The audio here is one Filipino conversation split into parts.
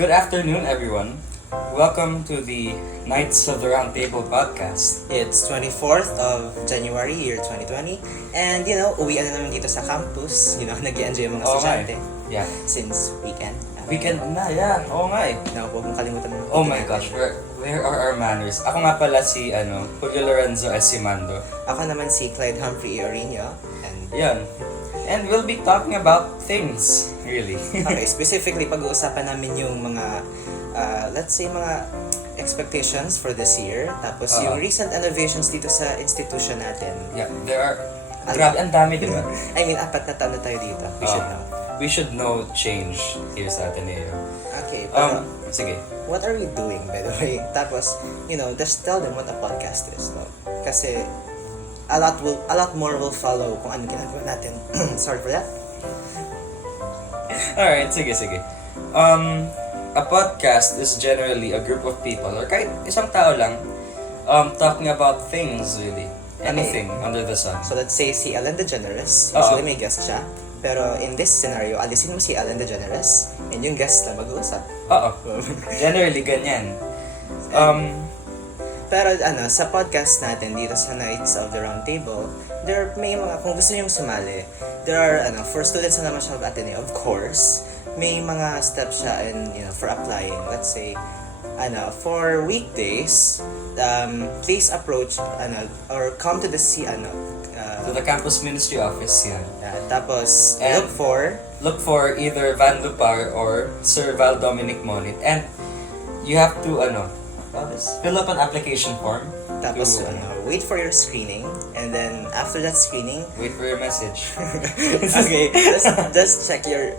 Good afternoon, everyone. Welcome to the Knights of the Round Table podcast. It's 24th of January, year 2020. And uwi na naman dito sa campus. Nag-i-enjoy yung mga estudyante. Yeah. Since weekend. Weekend na, yeah. Oo nga eh. Huwag mong kalimutan mo. Oh my gosh, where are our manners? Ako nga pala si Julio, Lorenzo, as Simando. Ako naman si Clyde, Humphrey, Oriño. And Yan. And we'll be talking about things, really. okay, specifically pag-uusapan namin yung mga let's say mga expectations for this year. Tapos yung recent innovations dito sa institution natin. Yeah, there are... Grabe, ang dami, di ba? I mean, 4 na taon na tayo dito. We should know change here sa Ateneo. Okay, pero sige. what are we doing, by the way? Tapos, just tell them what a podcast is, no? Kasi a lot more will follow kung ano ginagawa natin. Sorry for that. Alright, sige. A podcast is generally a group of people, or kahit isang tao lang, talking about things, really. Anything under the sun. So let's say si Ellen DeGeneres, usually may guest siya. Pero in this scenario, alisin mo si Ellen DeGeneres, and yung guest na mag-uusap. Oo. Generally, ganyan. Pero sa podcast natin dito sa Knights of the Round Table, may mga, kung gusto nyo sumali, there are, for students na naman siya of Ateneo, of course, may mga steps siya for applying. Let's say, for weekdays, please approach, or come to the To the campus ministry office, yan. Tapos, And look for either Vhan Llupar or Sir Dominic Monit. And you have to, fill up an application form. Tapos, wait for your screening, and then after that screening, wait for your message. okay, just check your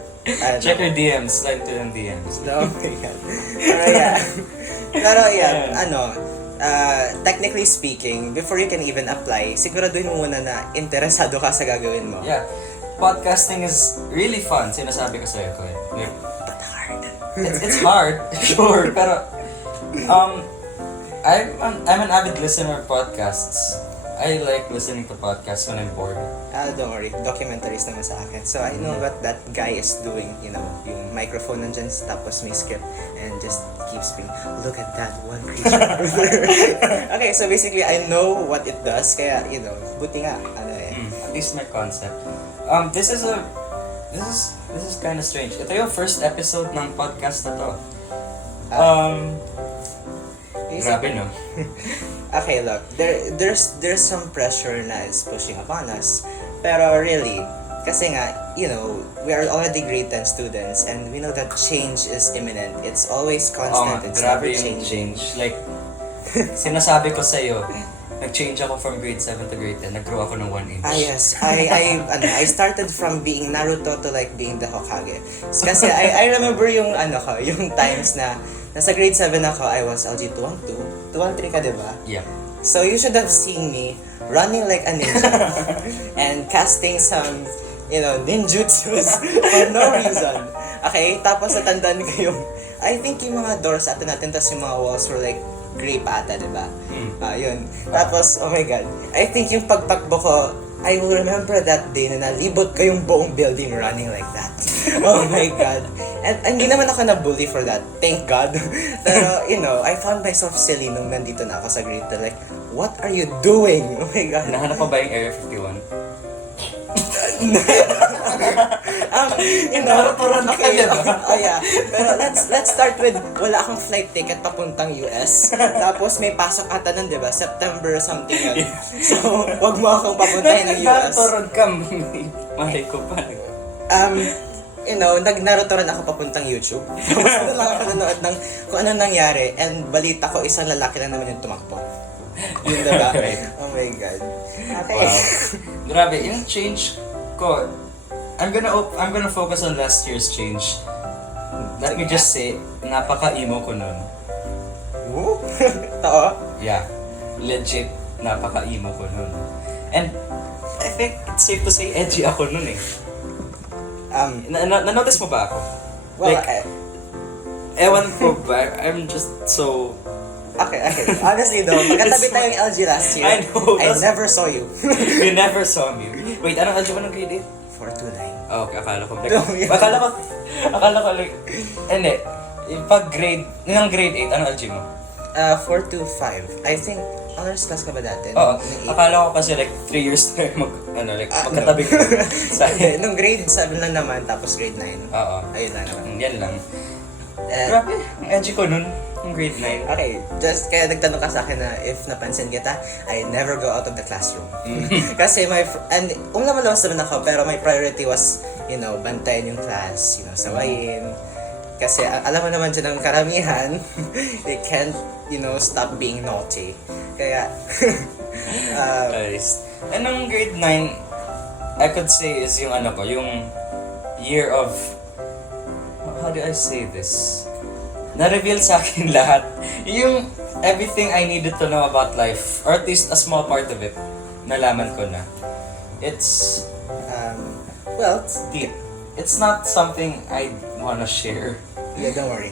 check your DMs, slide to yung DMs. Oh my God. Pero technically speaking, before you can even apply, siguraduhin mo muna na interesado ka sa gagawin mo. Yeah, podcasting is really fun. Sinasabi ko sa'yo, Clyde. Yeah. But hard. It's hard, sure, pero I'm an avid listener of podcasts. I like listening to podcasts when I'm bored. Don't worry, documentaries naman sa akin. So I know what that guy is doing, yung microphone nandyan, tapos may script, and just keeps being, look at that one creature. Okay, so basically I know what it does, kaya buti nga, At least my concept. This is kind of strange. Ito yung first episode ng podcast na to. Grabe, no? Okay, look, there's some pressure na is pushing upon us. Pero really, kasi nga, we are already grade 10 students, and we know that change is imminent. It's always constant. It's never changing. Like, sinasabi ko sa'yo, nag-change ako from grade 7 to grade 10. Nag-grow ako ng 1 inch. Yes. I started from being Naruto to like being the Hokage. Kasi I remember yung yung times na nasa grade 7 ako, I was LG 212. 213 ka, diba? Yeah. So you should have seen me running like a ninja and casting some, ninjutsus for no reason. Okay? Tapos natandaan ko I think yung mga doors atin natin, tapos yung mga walls were like gray pa ata, diba? Yun. Tapos, oh my God. I think yung pagtakbo ko, I will remember that day na nalibot ko yung buong building running like that. Oh my God. And hindi naman ako na-bully for that. Thank God. Pero, I found myself silly nung nandito na ako sa grade 10. Like, what are you doing? Oh my God. Nahanap pa ba yung Area 51? Okay. Oh yeah. Pero let's start with, wala akong flight ticket papuntang US. Tapos may pasok ata nun, diba? September something yun. So, wag mo akong papuntahin ng US. Nagnarutoron ka, malay ko pa. Nagnaruto rin ako papuntang YouTube. Tapos na lang ako nanood ng kung ano nangyari, and balita ko isang lalaki lang naman yung tumakbo. Yun, diba? Right. Oh my God. Okay. Wow. Grabe, yung change ko, I'm gonna focus on last year's change. Let me just say, napaka-emo ko nun. Woo? Oo? Yeah. Legit, napaka-emo ko nun. And I think it's safe to say, edgy ako nun eh. Na-notice mo ba ako? Well, like, ewan ko ba, I'm just so... Okay. Honestly though, magkatabi tayong LG last year. I know. I never saw you. You never saw me. Wait, anong LG mo nung grade 8? 429. Oh, okay, akala ko like, akala ko like, hindi, Pag ng grade 8, ano LG mo? 4 to 5. I think, honors class ka ba dati? Oo. Nung eight? Akala ko kasi like 3 years tayo magkatabi ko. Hindi, nung grade 7 lang naman, tapos grade 9. Oo. Ayun lang naman. Yan lang. Eh, Grabe, ang edgy ko nun, yung grade 9. Okay, just kaya nagtanong ka sa akin na if napansin kita, I never go out of the classroom. Kasi and lumalawas naman ako, pero my priority was, bantayan yung class, sawayin. Kasi alam mo naman dyan ang karamihan, they can't, stop being naughty. Kaya, Nice. And nung grade 9, I could say is yung yung year of, how do I say this? Na-reveal sa akin lahat. Yung everything I needed to know about life, or at least a small part of it, nalaman ko na. It's, well, deep. It's not something I wanna share. yeah, don't worry.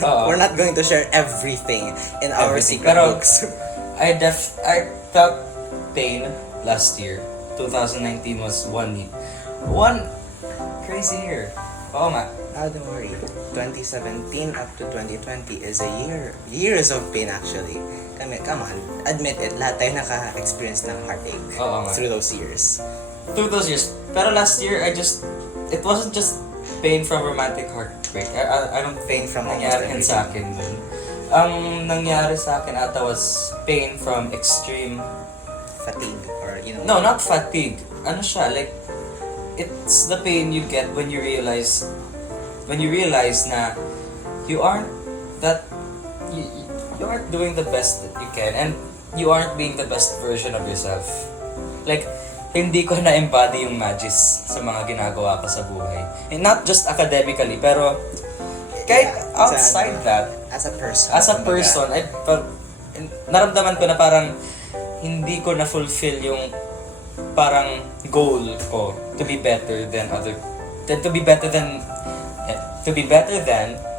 Oo. We're not going to share everything in our Everything. secret Pero, books. I felt pain last year. 2019 was one crazy year. Oo nga. Don't worry. 2017 up to 2020 is a years of pain actually. Come on, admit it, lahat tayo naka-experience ng heartache Oo nga. through those years. Through those years. Pero last year, it wasn't just pain from romantic heartbreak. I don't Pain think from nangyari almost sa akin dun. Ang nangyari sa akin ata was pain from extreme, Fatigue or, no, not fatigue. Ano siya, like, it's the pain you get when you realize na you aren't you aren't doing the best that you can, and you aren't being the best version of yourself. Like, hindi ko na-embody yung magis sa mga ginagawa ko sa buhay. And not just academically, pero kahit Yeah, outside that, as a person. as a person, naramdaman ko na parang hindi ko na-fulfill yung parang goal ko to be better than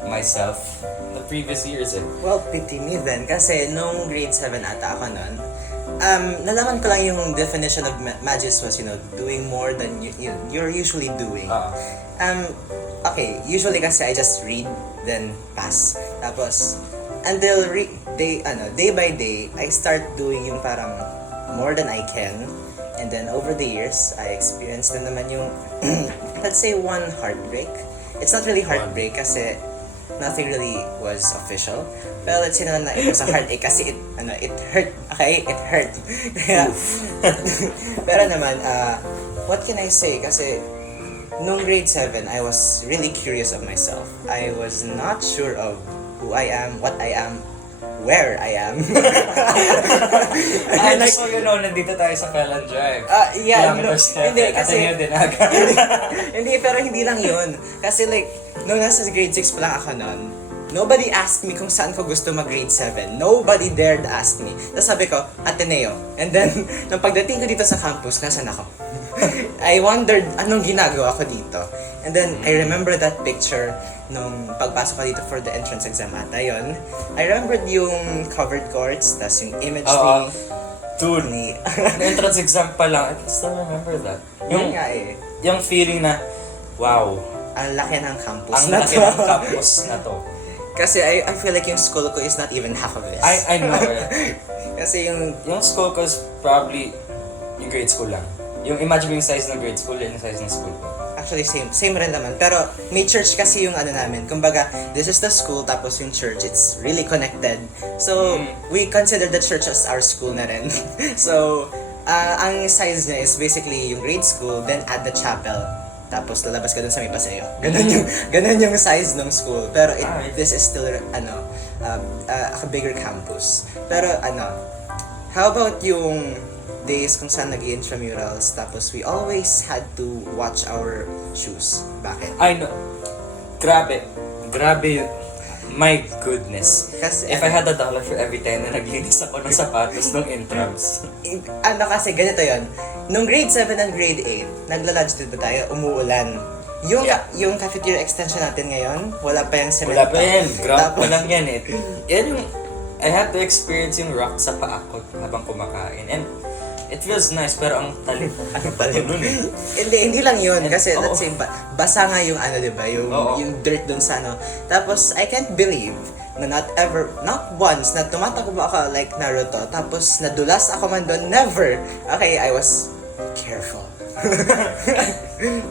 myself the previous years. Well, pity me then. Kasi nung grade 7 ata ako nun, nalaman ko lang yung definition of magis was, doing more than you're usually doing. Okay, usually kasi I just read, then pass. Tapos, until day by day, I start doing yung parang more than I can. And then over the years, I experienced na naman yung, let's say, one heartbreak. It's not really heartbreak kasi nothing really was official. Pero let's say na it was a heartache kasi it hurt. Okay? It hurt. Kaya, pero naman, what can I say? Kasi, nung grade 7, I was really curious of myself. I was not sure of who I am, what I am, where I am. Just so you know, nandito tayo sa Kailan Drive. Yeah, Kilometers hindi, kasi, Ateneo Dinaga. hindi, pero hindi lang yun. Kasi like, nung nasa grade 6 pa lang ako nun, nobody asked me kung saan ko gusto mag-grade 7. Nobody dared ask me. Tapos sabi ko, Ateneo. And then, nung pagdating ko dito sa campus, nasan ako? I wondered, anong ginagawa ko dito? And then, I remember that picture nung pagpasok ko dito for the entrance exam ata yun. I remembered yung covered courts, tas yung image Dude, ni... entrance exam pa lang, I can still remember that. Yung nga eh. Yung feeling na, wow, Ang laki ng campus ang na laki to. ng campus na to. Kasi I feel like yung school ko is not even half of this. I know it. Kasi Yung school ko is probably yung grade school lang. Yung imagine mo yung size ng grade school, yun yung size ng school ko. Actually, same rin naman. Pero may church kasi yung namin. Kumbaga, this is the school, tapos yung church, it's really connected. So, we consider the church as our school na rin. So, ang size niya is basically yung grade school, then add the chapel. Tapos lalabas ka dun sa may paseo. Ganun yung size ng school. Pero this is still a bigger campus. Pero how about yung days kung saan nag-intramurals, tapos we always had to watch our shoes. Bakit? I know. Grabe. My goodness. Kasi, If I had $1 for every time na naglinis ako ng sapatos ng intrams. Kasi ganito yon. Nung grade 7 and grade 8, nagla-lunch dito tayo, umuulan. Yung cafeteria extension natin ngayon, wala pa yung cement. Wala pa yan. Ground pa lang yan eh. Yan yung, I had to experience yung rock sa paa ko habang kumakain. And it feels nice, pero ang talim. Ano pala yun? Hindi lang yun. Kasi Oo. let's say, basa nga yung ano, diba? Oo. Yung dirt dun sa ano. Tapos, I can't believe na not once, na tumatakbo ako like Naruto. Tapos, nadulas ako man doon. Never. Okay, I was careful.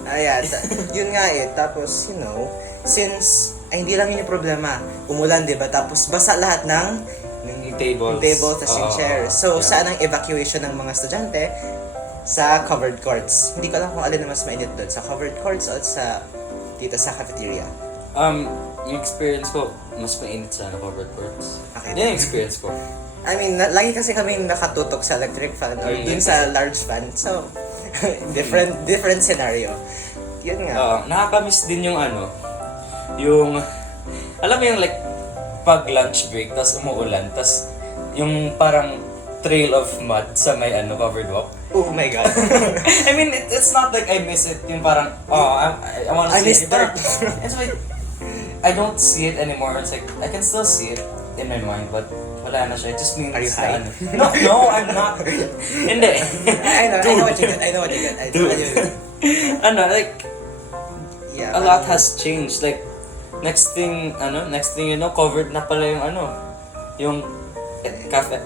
Ayan. Yun nga eh. Tapos, since, ay hindi lang yun yung problema. Umulan, diba? Tapos, basa lahat ng Yung tables. tas yung chairs. So, saan ang evacuation ng mga estudyante? Sa covered courts. Hindi ko alam kung alin na mas mainit doon. Sa covered courts o dito sa cafeteria. Yung experience ko, mas mainit sa covered courts. Okay. Yan yung experience ko. I mean, lagi kasi kami nakatutok sa electric fan or dun sa large fan. So, different scenario. Yun nga. Nakakamiss din yung alam mo yung like, pag lunch break, tas umuulan, tas yung parang trail of mud sa may covered walk. Oh my God. I mean, it's not like I miss it. Yung parang, I want to I see miss it. Pero, that. it's like, I don't see it anymore. It's like, I can still see it in my mind, but wala na siya. It just means Are you high? No, I'm not. Hindi. I know what you get. Like, Yeah, a lot has changed. Like, next thing you know, covered na pala yung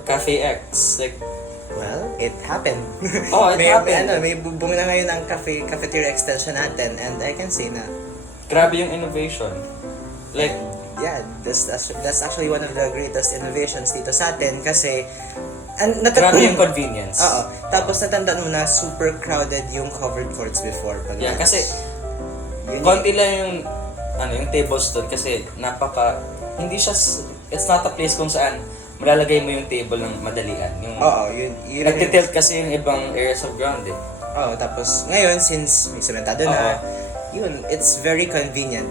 Cafe X. Like, well, it happened. Oh, it happened. May bubong na ngayon ang cafeteria extension natin, and I can say na, grabe yung innovation. Like, yeah, that's actually one of the greatest innovations dito sa atin kasi grabe yung convenience. Oo. Tapos natandaan mo na super crowded yung covered courts before. Yeah, kasi yun konti lang yung tables doon kasi hindi siya, it's not a place kung saan malalagay mo yung table ng madalian. Yun. Nagtitilt kasi yung ibang areas of ground eh. Oo, tapos ngayon, since may sementado na, yun, it's very convenient.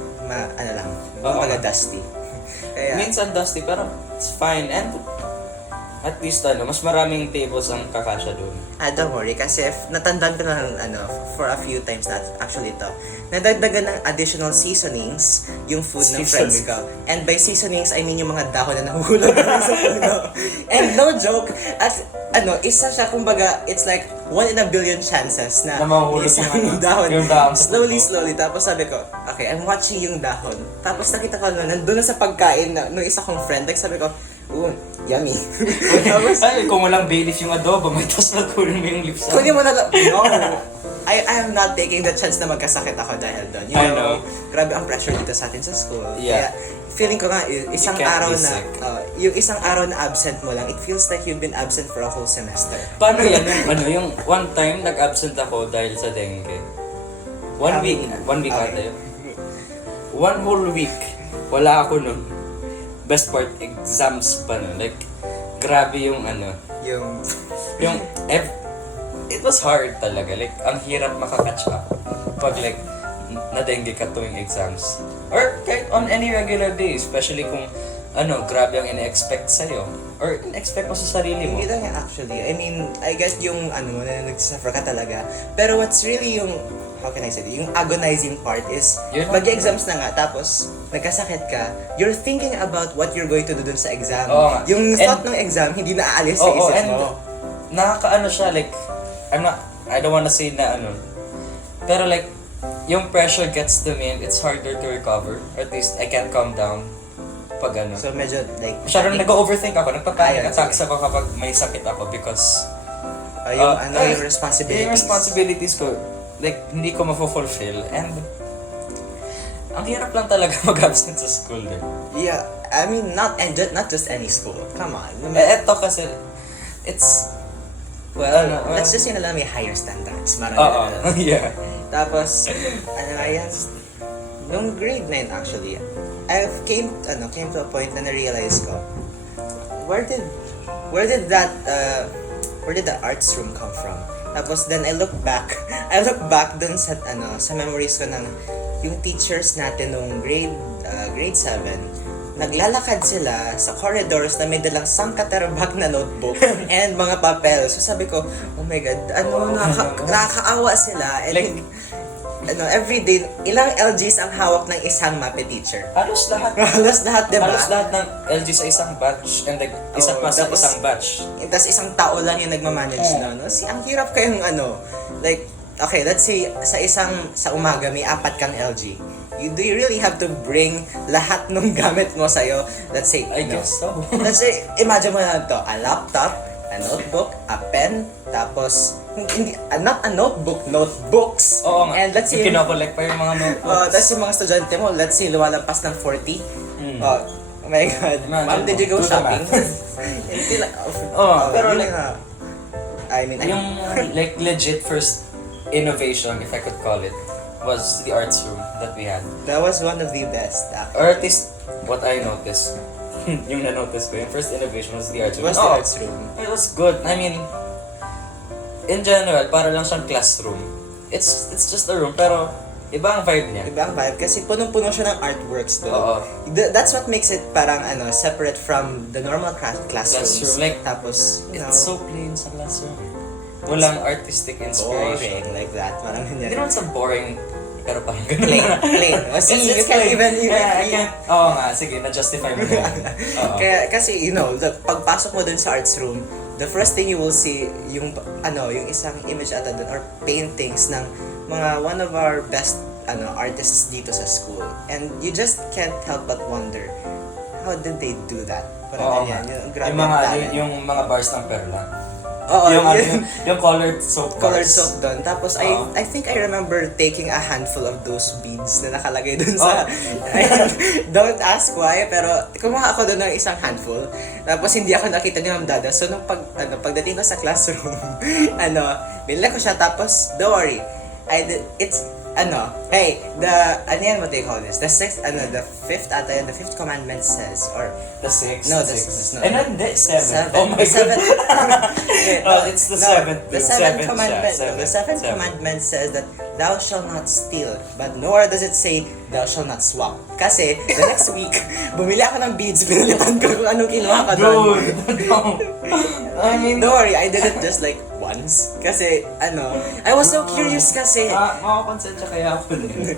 Mga dusty. Kaya, Minsan dusty pero it's fine, and at least mas maraming tables ang kakasya doon. don't worry, kasi natandaan ko na for a few times na actually ito, nadagdagan ng additional seasonings yung food ng friends ko. And by seasonings, I mean yung mga dahon na nahuhulog sa puno. And no joke, at isa siya, kumbaga, it's like 1 in a billion chances na mahulog isang dahon. yung dahon sa puno. Slowly, tapos sabi ko, okay, I'm watching yung dahon. Tapos nakita ko nandun na sa pagkain nung isa kong friend, like sabi ko, yummy. Tapos, Kung walang bay leaf yung adobo, may tas na kunin mo yung lips. kunin mo na lang. No. I am not taking the chance na magkasakit ako dahil doon. I know. Grabe ang pressure dito sa atin sa school. Yeah. Kaya, feeling ko nga, isang You can't araw be na, sick. yung isang araw na absent mo lang, it feels like you've been absent for a whole semester. Paano yan? Yung one time, nag-absent ako dahil sa dengue. One week okay. ata yun. One whole week, wala ako nun. Best part, exams pa nun. Like, grabe yung it was hard talaga. Like, ang hirap makakatch up pag like, na-dengue ka tuwing exams. Or kahit on any regular day, especially kung grabe ang ina-expect sa'yo. Or ina-expect mo sa sarili mo. Hindi lang actually. I mean, I get yung na nagsuffer ka talaga. Pero what's really yung, how can I say it? Yung agonizing part is, mag-exams na nga, tapos nagkasakit ka, you're thinking about what you're going to do dun sa exam. Yung thought ng exam, hindi na aalis sa isip mo. Nakakaano siya, like, I don't wanna say na pero like, yung pressure gets to me and it's harder to recover. Or at least, I can't calm down pag So medyo like, masyadong nag-overthink ako, nagpa-panic Ayun, attacks ako kapag may sakit ako because yung responsibilities. yung responsibilities ko, like, hindi ko mafulfill and ang hirap lang talaga mag-absent sa school din. Yeah, I mean, not just any school. Come on. Eto kasi, it's, Let's just say na lang may higher standards. Yeah. Tapos, nung grade 9 actually, I came to a point na na-realize ko, where did the arts room come from? Tapos then I look back dun sa memories ko ng yung teachers natin nung grade 7. Naglalakad sila sa corridors na may dalang sangkaterbak na notebook and mga papel. So sabi ko, oh my God, nakakaawa sila. And Like, every day, ilang LGs ang hawak ng isang MAPE teacher? Halos lahat. Halos lahat, diba? Halos lahat ng LG sa isang batch and like, isa pa sa tapos, isang batch. Tapos isang tao lang yung nagmamanage no? Ang hirap kayong like, okay, let's say, sa umaga, may 4 kang LG. Do you really have to bring lahat ng gamit mo sa'yo? Let's say, I guess so. Let's say, imagine mo na to, a laptop, a notebook, a pen, tapos, not a notebook, notebooks. Oo nga. And let's say, kinokollect pa yung mga notebooks. tapos yung mga estudyante mo, let's say, lumalampas ng 40. Oh my God. Ma'am, did you go shopping? Hindi lang. Pero like, I mean, yung like legit first innovation, if I could call it, was the arts room that we had. that was one of the best. Or at least, what I noticed, yung na-notice ko, yung first innovation was the arts It room. was the arts room. It was good. I mean, in general, para lang siyang classroom. It's just a room, pero iba ang vibe niya. Iba ang vibe kasi punong-puno siya ng artworks doon. Oo. That's what makes it parang separate from the normal classrooms. Classroom, like, tapos, It's so plain sa classroom. Walang artistic inspiration. boring like that. Parang Hindi ganyan. naman sa boring, pero parang ganun. Plain. O, see, you It's can't plain. even Yeah, I can't. Oo nga, sige, na-justify mo na. Oo. Kaya, kasi, pagpasok mo dun sa arts room, the first thing you will see, yung isang image ata dun, or paintings ng mga one of our best artists dito sa school. And you just can't help but wonder, how did they do that? Oo Parang nga. ganyan, grabe Yung mga, ang talent. yung mga bars ng perla. Oo, yung colored soap bars. colored soap doon. Tapos, I think I remember taking a handful of those beads na nakalagay doon sa... Don't ask why, pero kumuha ako doon ng isang handful. Tapos, hindi ako nakita ni Ma'am Dada. So, nung pagdating ko sa classroom, binila ko siya. Tapos, don't worry. What do you call this? The fifth commandment says, or... The sixth. No, sixth. And then the seventh. Oh my God. It's the seventh. The seventh commandment. The seventh commandment says that thou shalt not steal, but nor does it say thou shalt not swap. Kasi the next week, bumili ako ng beads, pinalitan ko kung anong kinuha ka doon. I mean, don't worry, I did it just like once. Kasi I was so curious kasi. Makakonsensya kaya ako din.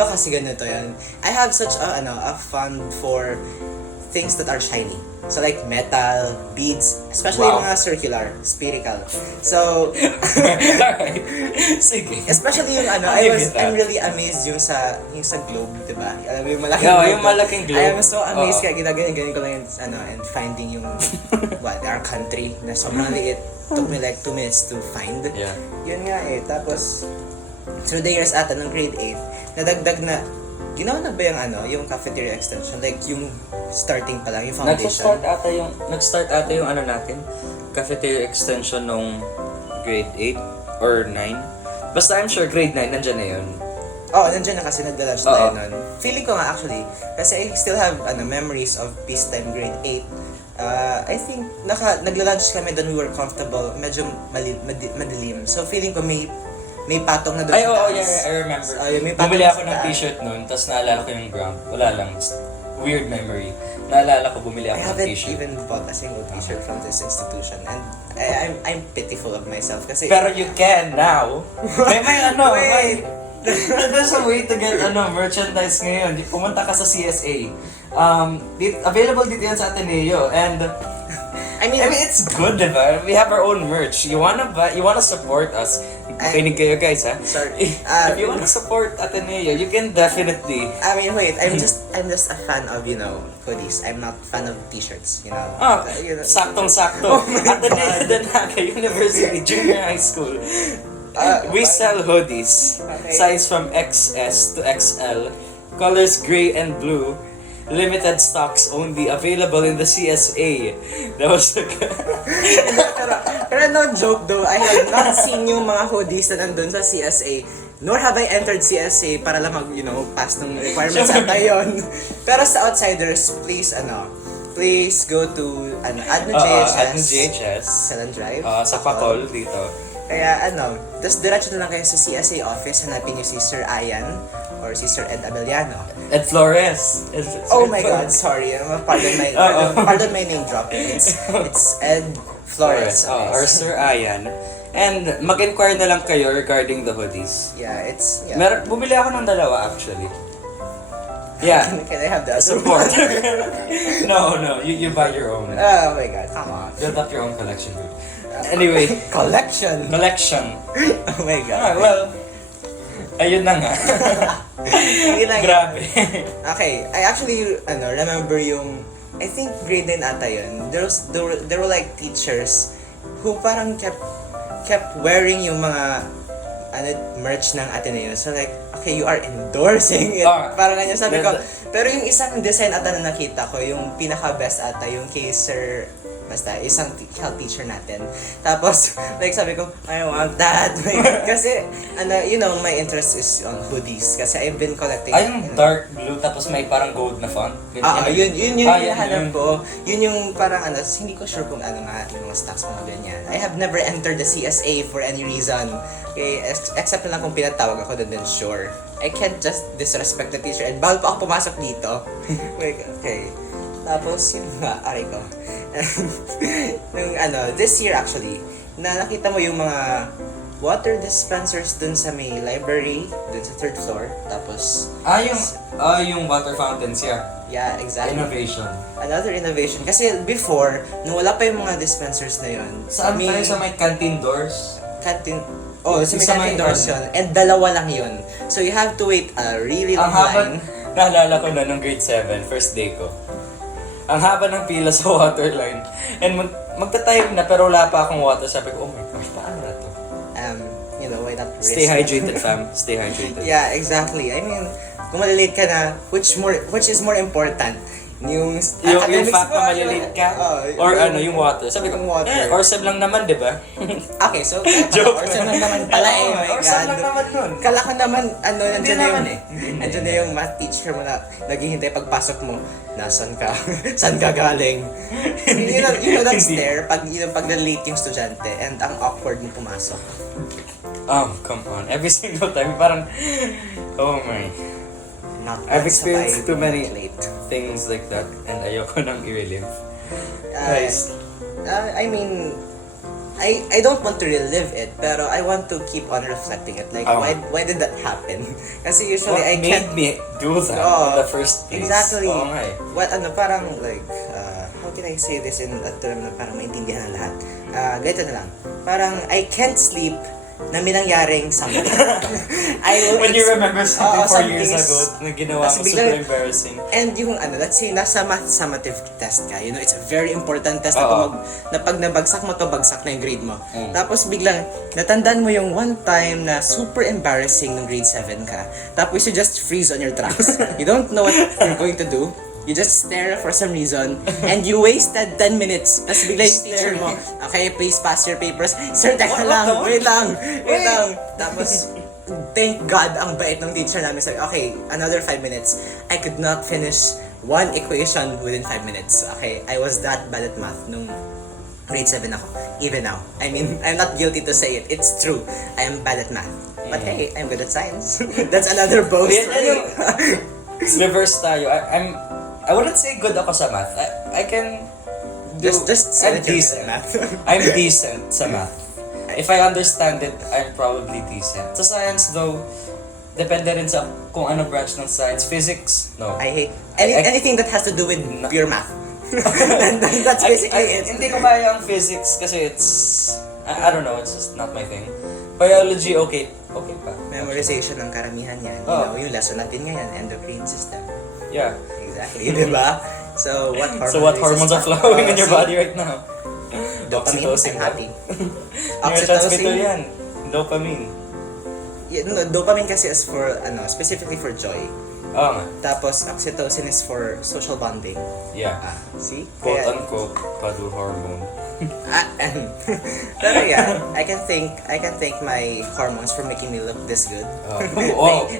Kasi ganito yan. I have such a fund for things that are shiny. So like metal, beads, especially Wow. mga circular, spherical. So, Alright. Sige. especially yung I'm really amazed yung sa globe, diba? Alam mo yung malaking Yeah, globe. yung malaking globe. I am so amazed Oo. kaya ginaganyan ko lang yung, and finding yung, our country na sobrang liit. Took me like 2 minutes to find. Yeah. Yun nga tapos, through the years ata, ng grade 8, nadagdag na, ginawa na ba yung cafeteria extension? Like, yung starting pa lang, yung foundation? Nag-start ata yung natin, cafeteria extension nung grade 8 or 9. Basta I'm sure grade 9 nandyan na yun. Nandiyan na kasi nagda-lunch tayo nun. Feeling ko nga actually, kasi I still have memories of peacetime grade 8. I think nagla-lunch kami doon, we were comfortable, medyo madilim. So feeling ko may patong na doon Ay, sa oo, taas. yeah, I remember. May patong Bumili ako sa ng taas. t-shirt nun, tapos naalala ko yung ground. Wala lang, weird memory. Naalala ko, bumili I ako ng haven't t-shirt. even bought a single t-shirt from this institution, and I'm pitiful of myself kasi Pero you can now. May Wait. There's a way to get merchandise ngayon. Pumunta ka sa CSA. Available dito yan sa Ateneo. And I mean it's good, diba? We have our own merch. You wanna support us? Kinig kayo, guys, ha? Sorry. If you wanna support Ateneo, you can definitely. I mean, wait. I'm just a fan of hoodies. I'm not fan of t-shirts. Saktong-sakto. Ateneo Danaga University Junior High School. We sell hoodies. Okay. Size from XS to XL. Colors gray and blue. Limited stocks only. Available in the CSA. That was pero no joke though, I have not seen yung mga hoodies na nandun sa CSA. Nor have I entered CSA para lang pass ng requirements ata yun. Pero sa outsiders, please go to Adnu Jhs. Adnu Jhs. Salan Drive. Sa Pakol dito. Kaya tapos diretso na lang kayo sa CSA office, hanapin niyo si Sir Aian or si Sir Ed Ed Flores. Oh my God, sorry. Pardon my name drop. It's Ed Flores. Or Sir Aian And mag-inquire na lang kayo regarding the hoodies. Yeah, it's... Yeah. Bumili ako ng dalawa actually. Yeah. Can I have that? Support. No, you buy your own. Oh my god, come on. Build up your own collection, dude. Anyway. Collection? Oh my god. Well, ayun na nga. Yun lang. Grabe. Okay, I actually remember yung, I think grade 9 ata yun. There were like teachers who parang kept wearing yung mga merch ng Ateneo. So like, okay, you are endorsing it. Parang ganyan sabi ko. Pero yung isang design ata na nakita ko, yung pinaka-best ata, yung kay Sir, basta, isang health teacher natin. Tapos, like sabi ko, I want that. Kasi, my interest is on hoodies. Kasi I've been collecting. Yung dark blue, tapos may parang gold na font. Yun yung hinahanap ko. Yun yung parang hindi ko sure kung ano nga yung mga stocks mga ganyan. I have never entered the CSA for any reason. Okay, except na lang kung pinatawag ako doon, then sure. I can't just disrespect the teacher and bawal pa ako pumasok dito. Like, okay. Tapos yun nga, aray ko. Nung this year actually, nakita mo yung mga water dispensers dun sa may library, dun sa 3rd floor. Tapos yung water fountains, yeah. Yeah, exactly. Innovation. Another innovation. Kasi before, nung wala pa yung mga dispensers na yun, Saan tayo sa may canteen doors? Sa may doors yun. And dalawa lang yun. So you have to wait a really long line. Naalala ko na nung grade 7, first day ko. Ang haba ng pila sa water line. And magta-time na pero wala pa akong water. Sabi ko, oh my gosh, paano na to? Why not risk? Stay hydrated, fam. Stay hydrated. Yeah, exactly. I mean, kung malilate ka na, which is more important? Yung fact na malilate ka? Or yung water? Sabi ko, Orsem lang naman, di ba? Okay, so, Joke. Orsem lang naman pala my God. Orsem lang naman nun. Kala ko naman, nandiyan na yung, nandiyan na yung math teacher mo na naghihintay pagpasok mo. Nasaan ka? Saan ka galing? you know that stare pag late yung estudyante and ang awkward mo pumasok. Come on. Every single time, parang, oh my. I've experienced too many things like that and ayoko nang i-relive. Guys. I mean, I don't want to relive it, pero I want to keep on reflecting it. Like, why did that happen? Kasi usually I can't... What made me do that in the first place? Exactly. What, parang like, how can I say this in a term na parang maintindihan ng lahat? Ganito na lang. Parang, I can't sleep na may nangyaring something. When you remember something 4 years ago na ginawa mo, super embarrassing. And yung let's say, nasa math summative test ka, it's a very important test na pag nabagsak mo to, bagsak na yung grade mo. Tapos biglang, natandaan mo yung one time na super embarrassing nung grade 7 ka. Tapos you just freeze on your tracks. You don't know what you're going to do. You just stare for some reason, and you wasted 10 minutes. Tapos bigla yung teacher mo, okay, please pass your papers. Sir, teka lang, wait lang. Tapos, thank God, ang bait ng teacher namin. Sabi, okay, another 5 minutes. I could not finish one equation within 5 minutes. Okay, I was that bad at math nung grade 7 ako. Even now. I mean, I'm not guilty to say it. It's true. I am bad at math. But hey, I'm good at science. That's another boast. Reverse tayo. I wouldn't say good ako sa math. I can do... I'm decent. I'm decent sa math. If I understand it, I'm probably decent. Sa science though, depende rin sa kung ano branch ng science. Physics, no. I hate anything that has to do with pure math. That's basically it. Hindi ko kaya ang physics kasi I don't know, it's just not my thing. Biology, okay pa. Memorization ng karamihan yan. Yung lesson natin ngayon, endocrine system. Yeah. Exactly, diba? So what hormones are flowing in your body right now? Dopamine, I'm happy. Neurotransmitter yan. Dopamine. Dopamine kasi is for, specifically for joy. Oo nga. Tapos, oxytocin is for social bonding. Yeah. See? Quote-unquote, padu hormone. Pero yeah, I can thank my hormones for making me look this good.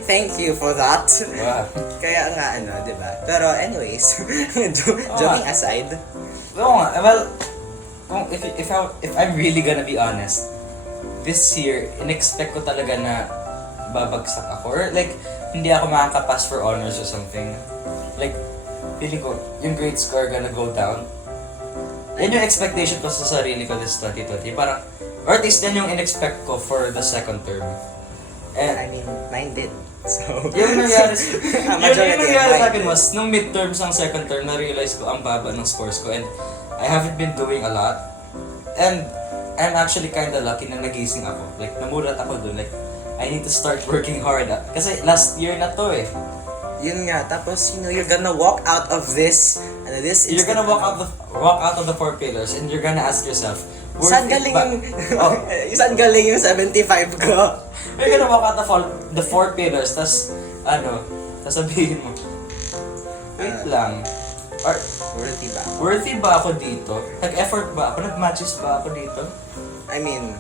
Thank you for that. Wow. Kaya nga, diba? Pero anyways, joking aside. Well, if I'm really gonna be honest, this year, in-expect ko talaga na babagsak ako. Or like, hindi ako makakapass for honors or something. Like, feeling ko, yung grade score gonna go down. Yan yung expectation ko sa sarili ko this 2020. Parang, Or at least yan yung in-expect ko for the second term. I mean, mine did. So, Yung nangyari, majority yung nangyari of sa mine akin did. was, nung midterms ang second term, na-realize ko ang baba ng scores ko and I haven't been doing a lot. And I'm actually kinda lucky na nagising ako. Like, namulat ako dun. Like, I need to start working hard. Kasi last year na to eh. Yun nga, tapos, you're gonna walk out of this, You're gonna walk out of the 4 pillars and you're gonna ask yourself, saan worth it galing ba? yung, Oh. saan galing yung 75 ko? You're gonna walk out the 4 pillars, tas sabihin mo, wait lang, or, worthy ba ako dito? Nag-effort ba ako? Nag-matches ba ako dito? I mean,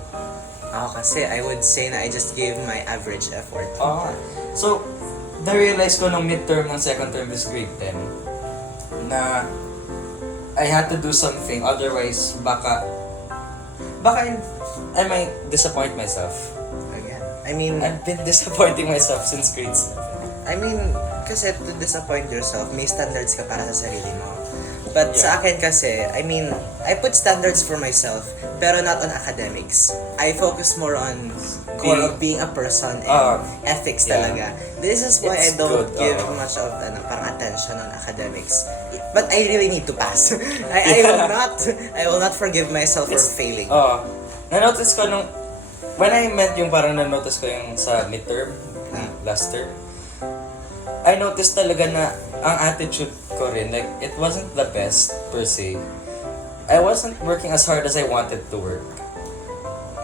ako kasi, I would say na I just gave my average effort. So, na-realize ko nung midterm ng second term this grade 10 na I had to do something, otherwise baka I might disappoint myself. Again, I mean, I've been disappointing myself since grade 7. I mean, kasi to disappoint yourself, may standards ka para sa sarili mo. But sa akin kasi, I mean, I put standards for myself, pero not on academics. I focus more on core of being a person and ethics talaga. This is why It's I don't good, give much of parang attention on academics. But I really need to pass. I will not forgive myself for failing. Na-notice ko nung, when I met yung parang na-notice ko yung sa midterm, last term, I noticed talaga na ang attitude ko rin, like, it wasn't the best per se. I wasn't working as hard as I wanted to work.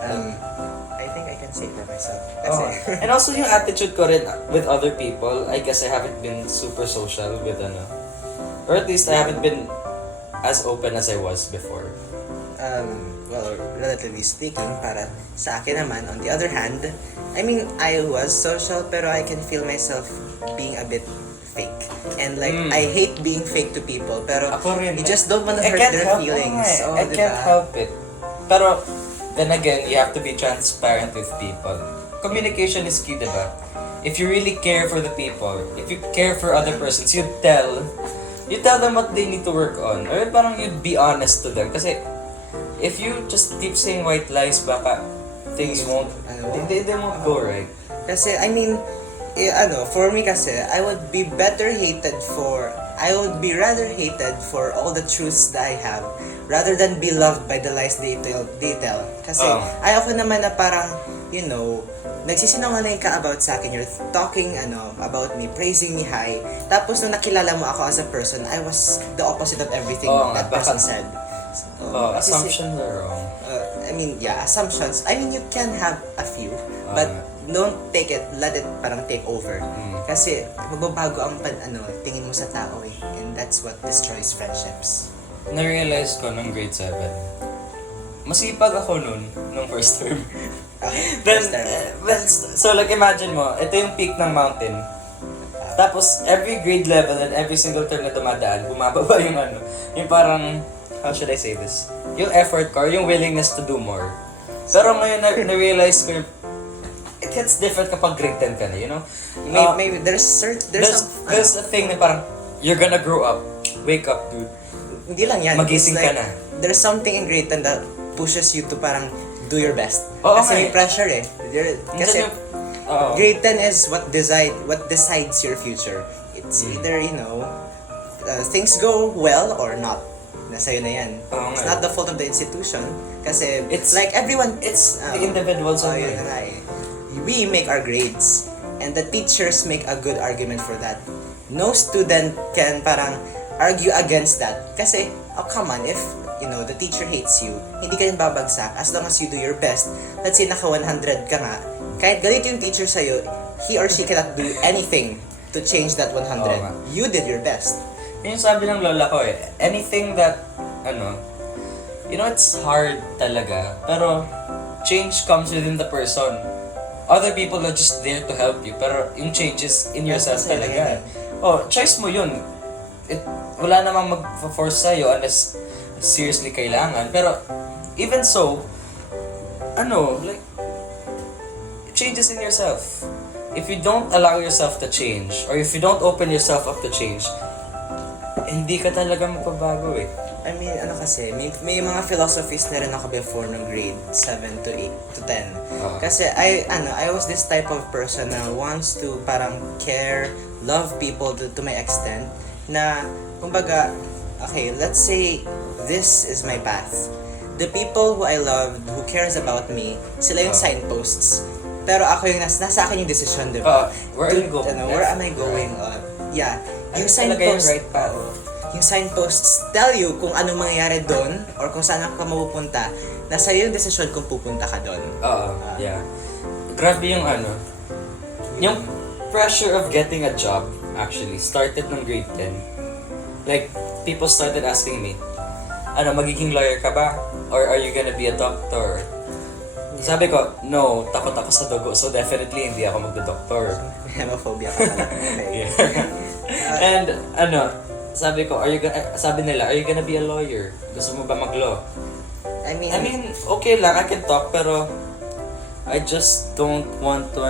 I think I can say for myself. Kasi, And also yung attitude ko rin with other people, I guess I haven't been super social with or at least I haven't been as open as I was before. well, relatively speaking, para sa akin naman, on the other hand, I mean, I was social, pero I can feel myself being a bit fake. And like, I hate being fake to people, pero Ako rin. you just don't wanna I hurt can't their help feelings. it. Oh, I diba? can't help it. Pero, then again, you have to be transparent with people. Communication is key, diba? If you really care for the people, if you care for other persons, you tell them what they need to work on. Or parang you'd be honest to them. Kasi, if you just keep saying white lies, baka things won't, they won't go right. Kasi, I mean, for me kasi, I would be rather hated for all the truths that I have, rather than be loved by the lies they tell. Kasi, ayoko naman na parang, nagsisinungaling ka about sa akin, you're talking, about me, praising me high, tapos nung nakilala mo ako as a person, I was the opposite of everything that person said. Assumptions are wrong. I mean, assumptions. I mean, you can have a few, but don't let it parang take over. Kasi magbabago ang tingin mo sa tao eh. And that's what destroys friendships. Na-realize ko nung grade 7, masipag ako nung first term. Okay, Then, first term. so like imagine mo, ito yung peak ng mountain. Tapos every grade level and every single term na dumadaan, bumababa yung yung parang, how should I say this? Yung effort ko, or yung willingness to do more. Pero ngayon na-realize ko it gets different kapag grade 10 ka na, Maybe there's a thing na parang, you're gonna grow up. Wake up, dude. Hindi lang yan. Magising It's ka like, na. There's something in grade 10 that pushes you to parang do your best. Oo, Kasi nga may eh. pressure eh. Kasi Oo. grade 10 is what decides your future. It's either, things go well or not. Nasa'yo na yan. Oo, It's nga not the fault of the institution. Kasi It's- like everyone, It's the individuals on yun na nga eh. We make our grades. And the teachers make a good argument for that. No student can parang argue against that. Kasi, come on, if the teacher hates you, hindi ka yung babagsak as long as you do your best. Let's say naka 100 ka nga, kahit galit yung teacher sa'yo, he or she cannot do anything to change that 100. Oo nga. You did your best. Yung sabi ng lola ko anything that, it's hard talaga, pero change comes within the person. Other people are just there to help you, pero yung change is in yourself Kasi talaga. Choice mo yun. Wala namang mag-force sa'yo unless seriously kailangan. Pero, even so, changes in yourself. If you don't allow yourself to change, or if you don't open yourself up to change, hindi ka talaga magbabago eh. I mean, ano kasi, may mga philosophies na rin ako before ng grade 7 to 8 to 10. Kasi I was this type of person na wants to parang care, love people to my extent na, kumbaga, okay, let's say this is my path. The people who I love, who cares about me, sila yung signposts. Pero ako yung nasa akin yung decision, di ba? Where are you going? Where am I going? Yeah. Yung signposts, signposts, right path. Yung signposts tell you kung anong mangyayari doon or kung saan ka mapupunta. Nasa yung decision kung pupunta ka doon. Yeah. Grabe yung yung pressure of getting a job actually started nung grade 10. Like, people started asking me, magiging lawyer ka ba? Or are you gonna be a doctor? Sabi ko, no, takot ako sa dugo, so definitely hindi ako magdo-doctor. Hemophobia ka pala. Okay. And sabi nila, are you gonna be a lawyer? Gusto mo ba mag-law? I mean, okay lang, I can talk, pero I just don't want to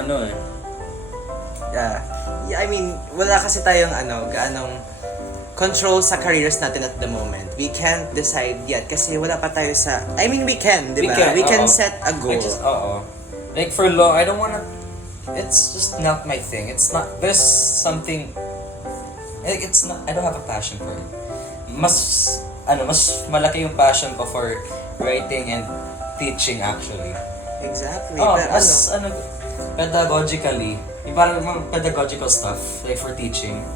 Yeah, I mean, wala kasi tayong gaanong control sa careers natin at the moment. We can't decide yet kasi wala pa tayo sa... I mean, we can, di ba? We can set a goal. Like for law, I don't wanna... It's just not my thing. It's not... There's something... Like, it's not... I don't have a passion for it. Mas malaki yung passion ko for writing and teaching actually. Exactly. Pedagogically, yung parang mga pedagogical stuff, like for teaching,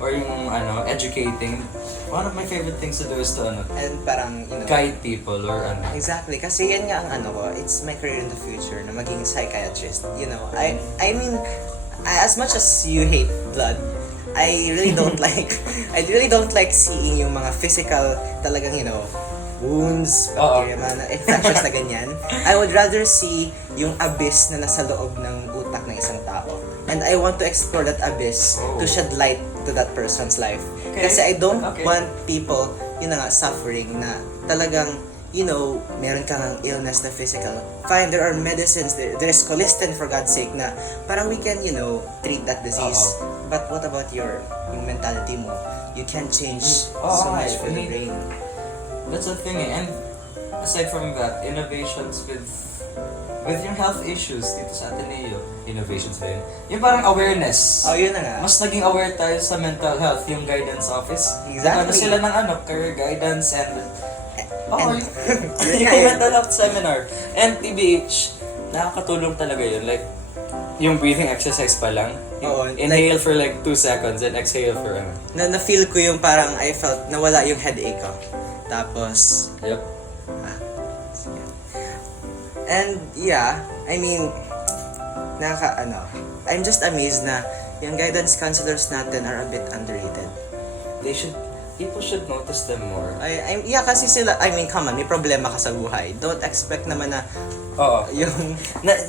or yung educating, one of my favorite things to do is to and parang, guide people or Exactly, kasi yan nga ang ko, it's my career in the future na maging psychiatrist. I mean, as much as you hate blood, I really don't like seeing yung mga physical talagang, wounds, bacteria, infectious na ganyan. I would rather see yung abyss na nasa loob ng utak ng isang tao. And I want to explore that abyss to shed light to that person's life. Okay. Kasi I don't want people, suffering na talagang, meron kang illness na physical. Fine, there are medicines, there's colistin for God's sake na parang we can, treat that disease. But what about yung mentality mo? You can't change so much for the brain. That's the thing, and aside from that, innovations with yung health issues dito sa Ateneo, innovations din. Yung parang awareness. Yun na nga. Mas naging aware tayo sa mental health, yung guidance office. Exactly. Sila ng career guidance and yun yung mental health seminar. And TBH, nakakatulong talaga yun. Like, yung breathing exercise pa lang. Inhale for like 2 seconds and exhale for Na-feel ko yung parang I felt nawala yung headache ko. Tapos, yep. Sige. And yeah, I mean, I'm just amazed na yung guidance counselors natin are a bit underrated. People should notice them more. Yeah, kasi sila, come on, may problema ka sa buhay. Don't expect naman na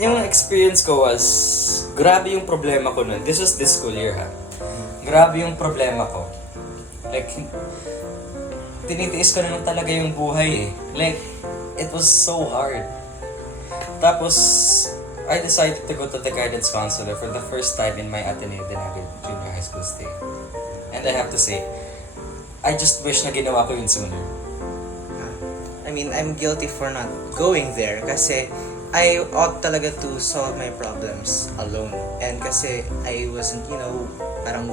yung experience ko was, grabe yung problema ko nun. This was this school year, ha? Grabe yung problema ko. Like, tinitiis ko na lang talaga yung buhay, eh. Like, it was so hard. Tapos, I decided to go to the guidance counselor for the first time in my Ateneo Junior High School stay. And I have to say, I just wish na ginawa ko yun sooner. I mean, I'm guilty for not going there kasi I ought talaga to solve my problems alone. And kasi I wasn't, parang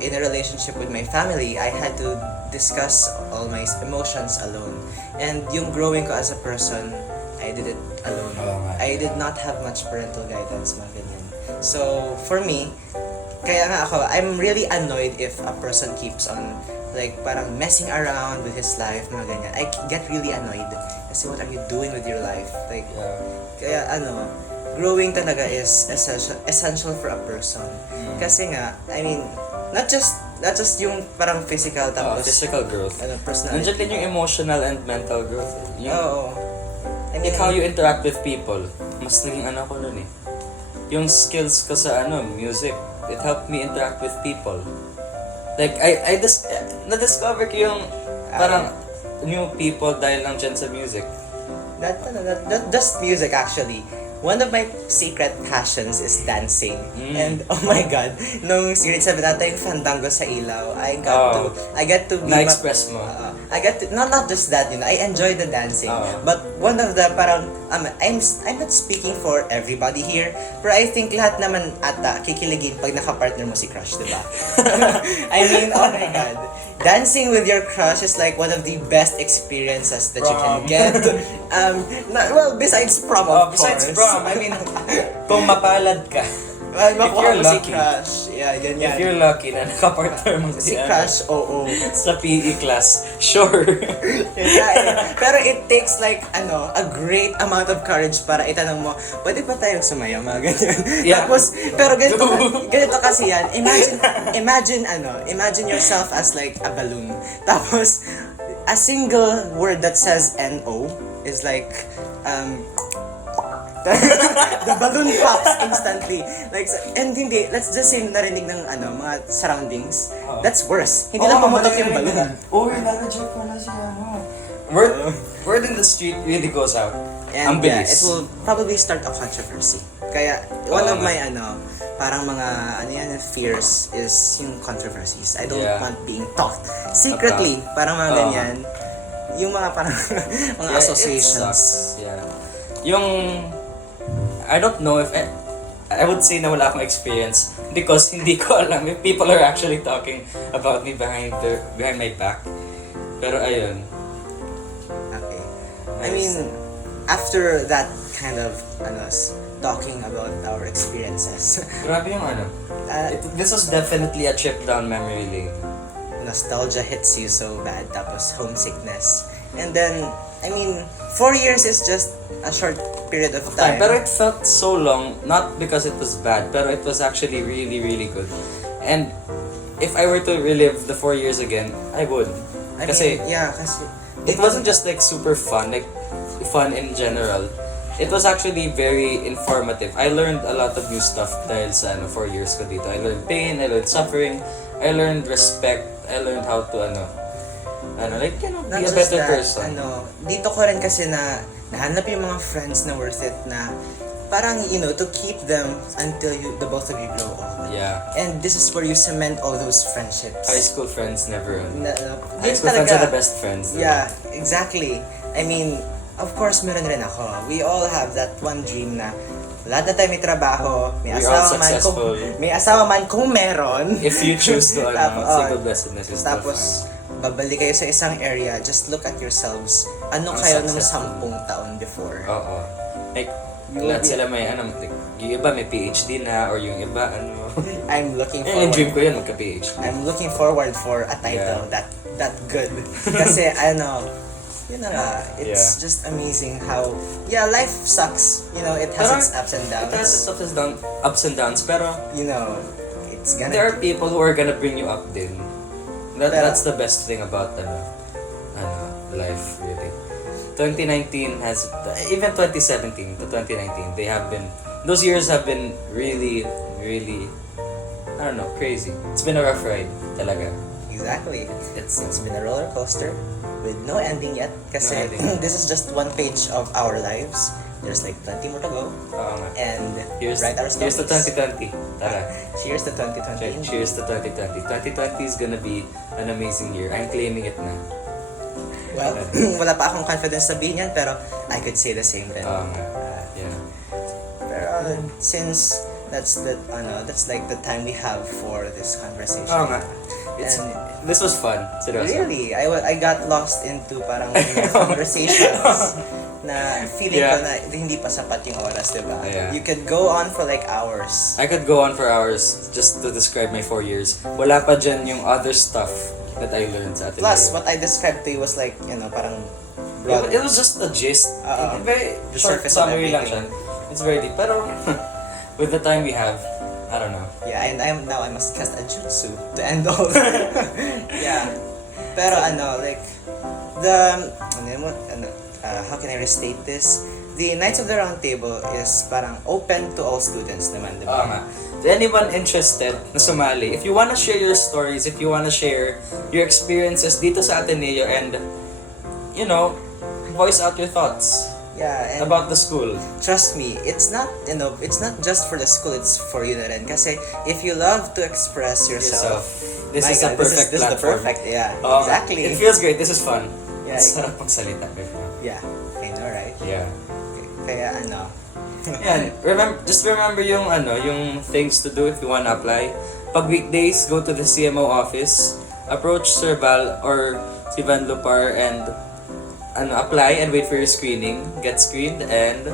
in a relationship with my family, I had to discuss all my emotions alone. And yung growing ko as a person, I did it alone. I did not have much parental guidance, mga ganyan. So, for me, kaya nga ako, I'm really annoyed if a person keeps on like parang messing around with his life, mga ganyan. I get really annoyed. Kasi what are you doing with your life? Like, kaya growing talaga is essential for a person. Kasi nga, I mean, not just yung parang physical tapos physical growth. Personality. Nandiyan din yung emotional and mental growth. I mean, how you interact with people. Mas naging ko nun eh. Yung skills ko sa music, it helped me interact with people. Like, na-discover ko yung parang new people dahil lang dyan sa music. Not just music actually. one of my secret passions is dancing. And oh my god, nung grade 7 natin yung fandango sa ilaw, I got to be Na-express mo. I got to, not just that, you know, I enjoy the dancing. But one of the parang, I'm not speaking for everybody here, pero I think lahat naman ata kikiligin pag nakapartner mo si crush, diba? I mean, oh my god. Dancing with your crush is like one of the best experiences that you can get. Well, besides prom, of Besides course. prom, I mean, kung mapalad ka. Well, If makuha you're mo si lucky. crush. Yeah, ganyan. If you're lucky na nakapartner mo Si crush, oo. sa PE class, sure. Pero it takes like, a great amount of courage para itanong mo, pwede ba tayong sumayaw, mga ganyan. Yeah. Tapos, pero ganito kasi yan. Imagine yourself as like a balloon. Tapos, a single word that says NO is like, the balloon pops instantly. Like, and hindi, let's just say narinig ng mga surroundings. That's worse. Hindi lang pumutok yung balloon. Oh, naka-joke ko na siya. Word in the street really goes out. And Ang yeah, bilis. it will probably start a controversy. Kaya, one of my, parang mga, fears is yung controversies. I don't want being talked secretly. Parang mga ganyan. Yung mga parang, mga associations. It sucks. Yeah. Yung, I don't know if, I would say na wala akong experience because hindi ko alam if people are actually talking about me behind my back. Pero ayun. Okay. I mean, after that kind of, talking about our experiences, Grabe yung this was definitely a trip down memory lane. nostalgia hits you so bad, tapos homesickness. And then, I mean, 4 years is just a short period of time. Pero it felt so long, not because it was bad, pero it was actually really, really good. And if I were to relive the 4 years again, I would. Kasi it wasn't just like super fun, like fun in general. It was actually very informative. I learned a lot of new stuff dahil sa 4 years ko dito. I learned pain, I learned suffering, I learned respect, I learned how to be a better person. Dito ko rin kasi na nahanap yung mga friends na worth it na parang, to keep them until the both of you grow old. Yeah. And this is where you cement all those friendships. High school friends never end. High Yun school friends talaga. are the best friends. Diba? Yeah, exactly. I mean, of course, meron rin ako. We all have that one dream na lahat na tayo may trabaho, may We're all asawa man successful. may asawa man kung meron. If you choose to, single blessedness is still Tapos, babalik kayo sa isang area, just look at yourselves. Ano Ang kayo nung successful. 10 taon before? fine. Oo. Like, lahat sila may like, yung iba may PhD na, or yung iba, I'm looking yung forward. dream ko yun, magka-PhD. I'm looking forward for a title that good. Kasi yun na nga, it's just amazing how, life sucks. It has its ups and downs. It has its ups and downs, pero It's gonna... there are people who are gonna bring you up din. That's the best thing about life, really. 2019 has, even 2017 to 2019, those years have been really, really, I don't know, crazy. It's been a rough ride, talaga. Exactly. It's been a roller coaster with no ending yet. Kasi this is just one page of our lives. There's like 20 more to go. And write our stories. Cheers to 2020. Tara. Cheers to 2020. Cheers to 2020. 2020 is gonna be an amazing year. I'm claiming it na. Well, wala pa akong confidence sabihin yan, pero I could say the same rin. Pero since that's like the time we have for this conversation. This was fun. Seryoso. Really, I got lost into parang conversations na feeling ko na hindi pa sapat yung oras, diba? Yeah. You could go on for like hours. I could go on for hours just to describe my 4 years. Wala pa dyan yung other stuff that I learned sa Ateneo. Plus, what I described to you was like, parang broad. It was just a gist. Very The short surface of summary lang siya. everything. It's very deep. Pero with the time we have, I don't know. Yeah, and I must cast a jutsu to end all. Yeah. Pero like how can I restate this? The Knights of the Round Table is parang open to all students naman, diba? To anyone interested na sumali, if you wanna share your stories, if you wanna share your experiences dito sa Ateneo and, voice out your thoughts. Yeah, and about the school. trust me, it's not, it's not just for the school, it's for you na rin. Kasi if you love to express yourself, This my is a God, perfect this is the platform. perfect, yeah, Oh, exactly. It feels great. This is fun. Yeah, Sarap magsalita. yeah, I know, right? Yeah. Kaya Yan. Remember yung things to do if you wanna apply. Pag weekdays, go to the CMO office, approach Sir Val or si Van Llupar and apply and wait for your screening. Get screened and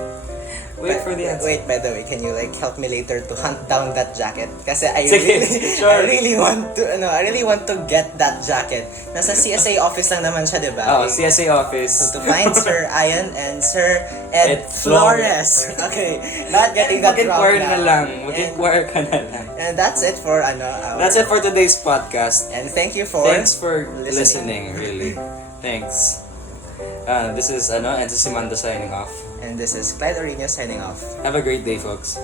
wait for the answer. Wait, by the way, can you like help me later to hunt down that jacket? Kasi Sige, sure. I really want to get that jacket. Nasa CSA office lang naman siya, 'di ba? Oh, CSA office. So to find Sir Aian and Sir Ed Ed Flores. Okay, not getting that wrong Mag-inquire na now. lang. Mag-inquire ka na lang. And that's it for That's it for today's podcast. And thank you for Thanks for listening, really. Thanks. This is Simando signing off. And this is Clyde Oriño signing off. Have a great day, folks.